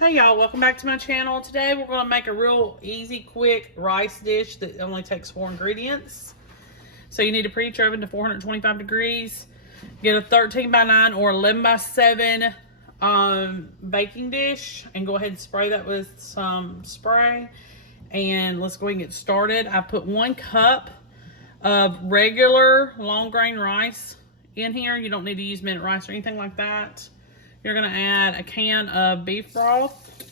Hey y'all, welcome back to my channel. Today we're going to make a real easy, quick rice dish that only takes 4 ingredients. So you need to preheat your oven to 425 degrees. Get a 13 by 9 or 11 by 7 baking dish and go ahead and spray that with some spray. And let's go ahead and get started. I put 1 cup of regular long grain rice in here. You don't need to use minute rice or anything like that. You're going to add a can of beef broth.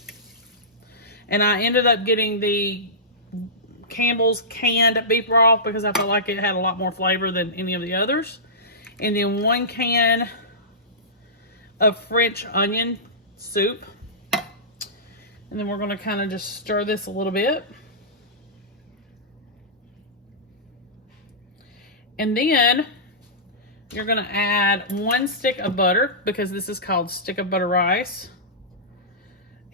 And I ended up getting the Campbell's canned beef broth because I felt like it had a lot more flavor than any of the others. And then 1 can of French onion soup. And then we're going to kind of just stir this a little bit. And then you're going to add 1 stick of butter because this is called stick of butter rice.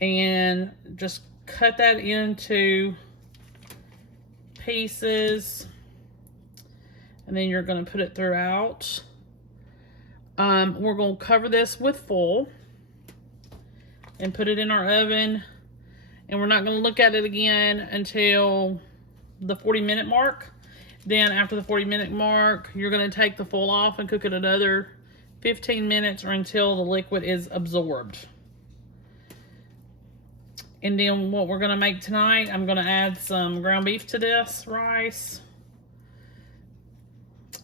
And just cut that into pieces. And then you're going to put it throughout. We're going to cover this with foil and put it in our oven. And we're not going to look at it again until the 40-minute mark. Then after the 40-minute mark, you're going to take the foil off and cook it another 15 minutes or until the liquid is absorbed. And then what we're going to make tonight, I'm going to add some ground beef to this rice.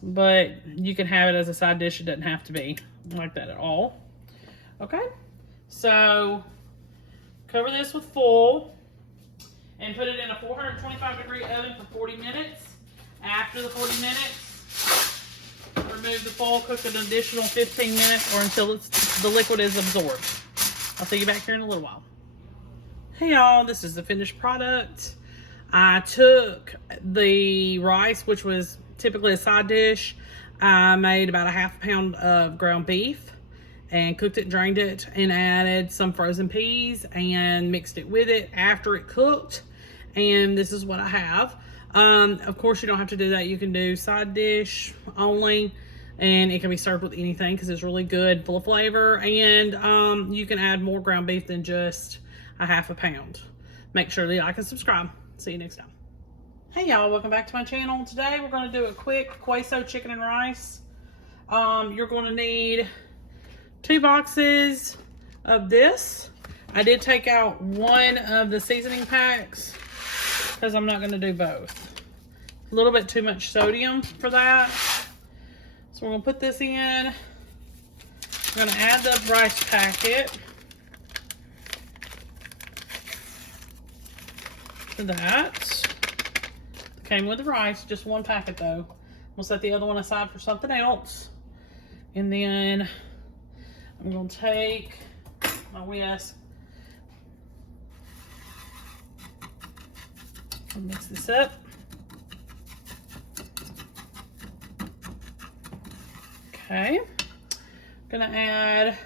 But you can have it as a side dish. It doesn't have to be like that at all. Okay, so cover this with foil and put it in a 425-degree oven for 40 minutes. After the 40 minutes, remove the foil, cook an additional 15 minutes or until the liquid is absorbed. I'll see you back here in a little while. Hey y'all, this is the finished product. I took the rice, which was typically a side dish. I made about a ½ pound of ground beef and cooked it, drained it, and added some frozen peas and mixed it with it after it cooked. And this is what I have. Of course, you don't have to do that. You can do side dish only, and it can be served with anything because it's really good, full of flavor. And you can add more ground beef than just a ½ pound. Make sure that you like and subscribe. See you next time. Hey y'all, welcome back to my channel. Today we're going to do a quick queso chicken and rice. You're going to need 2 boxes of this. I did take out 1 of the seasoning packs because I'm not going to do both. A little bit too much sodium for that. So we're going to put this in. We're going to add the rice packet to that. Came with the rice, just 1 packet though. We'll set the other one aside for something else. And then I'm going to take my whisk and mix this up. Okay, gonna add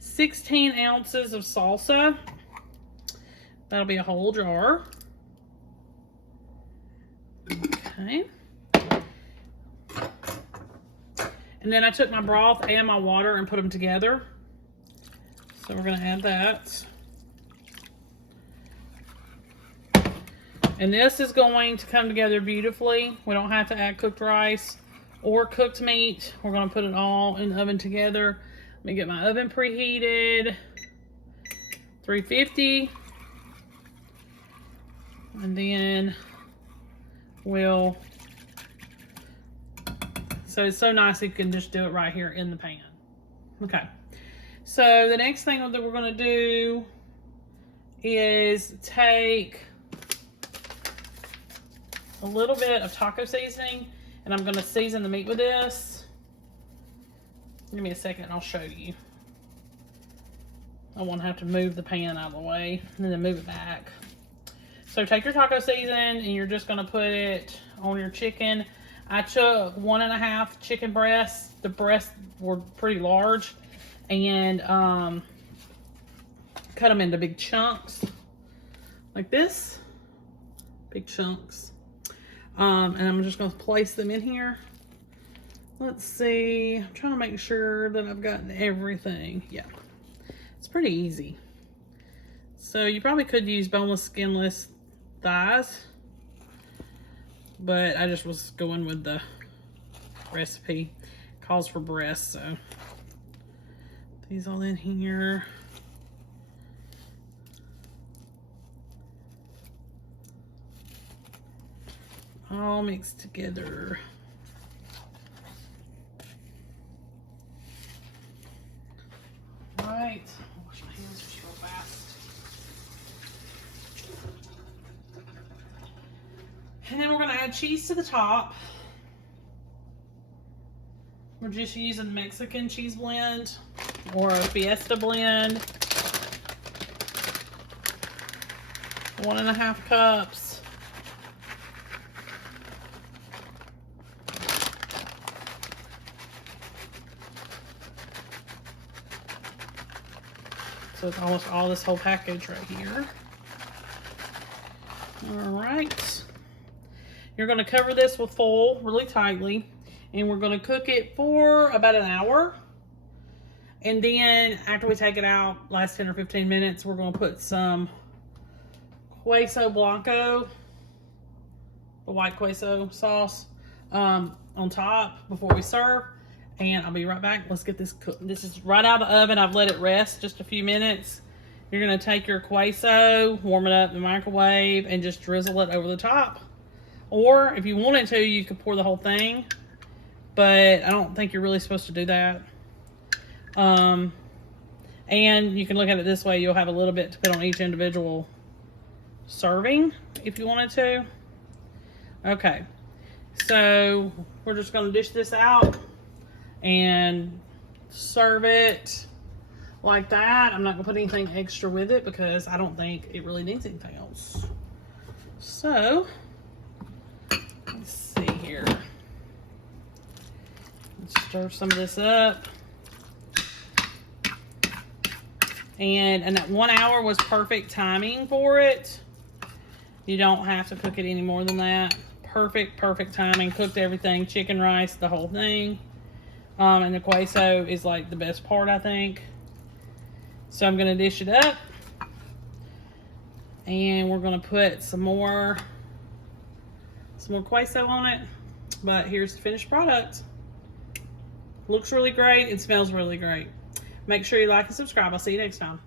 16 ounces of salsa. That'll be a whole jar. Okay. And then I took my broth and my water and put them together. So we're gonna add that. And this is going to come together beautifully. We don't have to add cooked rice or cooked meat. We're going to put it all in the oven together. Let me get my oven preheated. 350. And then we'll... So it's so nice you can just do it right here in the pan. Okay. So the next thing that we're going to do is take a little bit of taco seasoning, and I'm going to season the meat with this. Give me a second and I'll show you. I won't have to move the pan out of the way and then move it back. So take your taco season and you're just going to put it on your chicken. I took 1½ chicken breasts. The breasts were pretty large, and cut them into big chunks like this. Big chunks. And I'm just going to place them in here. Let's see. I'm trying to make sure that I've gotten everything. Yeah. It's pretty easy. So you probably could use boneless, skinless thighs, but I just was going with the recipe. It calls for breasts, so these all in here. All mixed together. Right. Wash my hands just real fast. And then we're going to add cheese to the top. We're just using Mexican cheese blend or a Fiesta blend. 1.5 cups. So it's almost all this whole package right here. All right. You're going to cover this with foil really tightly, and we're going to cook it for about an hour. And then after we take it out, last 10 or 15 minutes, we're going to put some queso blanco, the white queso sauce, on top before we serve. And I'll be right back. Let's get this cooked. This is right out of the oven. I've let it rest just a few minutes. You're going to take your queso, warm it up in the microwave, and just drizzle it over the top. Or if you wanted to, you could pour the whole thing. But I don't think you're really supposed to do that. And you can look at it this way. You'll have a little bit to put on each individual serving if you wanted to. Okay. So we're just going to dish this out and serve it like that. I'm not gonna put anything extra with it because I don't think it really needs anything else. So let's see here. Let's stir some of this up. And that 1 hour was perfect timing for it. You don't have to cook it any more than that. Perfect timing. Cooked everything, chicken, rice, the whole thing. And the queso is like the best part, I think. So I'm going to dish it up. And we're going to put some more queso on it. But here's the finished product. Looks really great. It smells really great. Make sure you like and subscribe. I'll see you next time.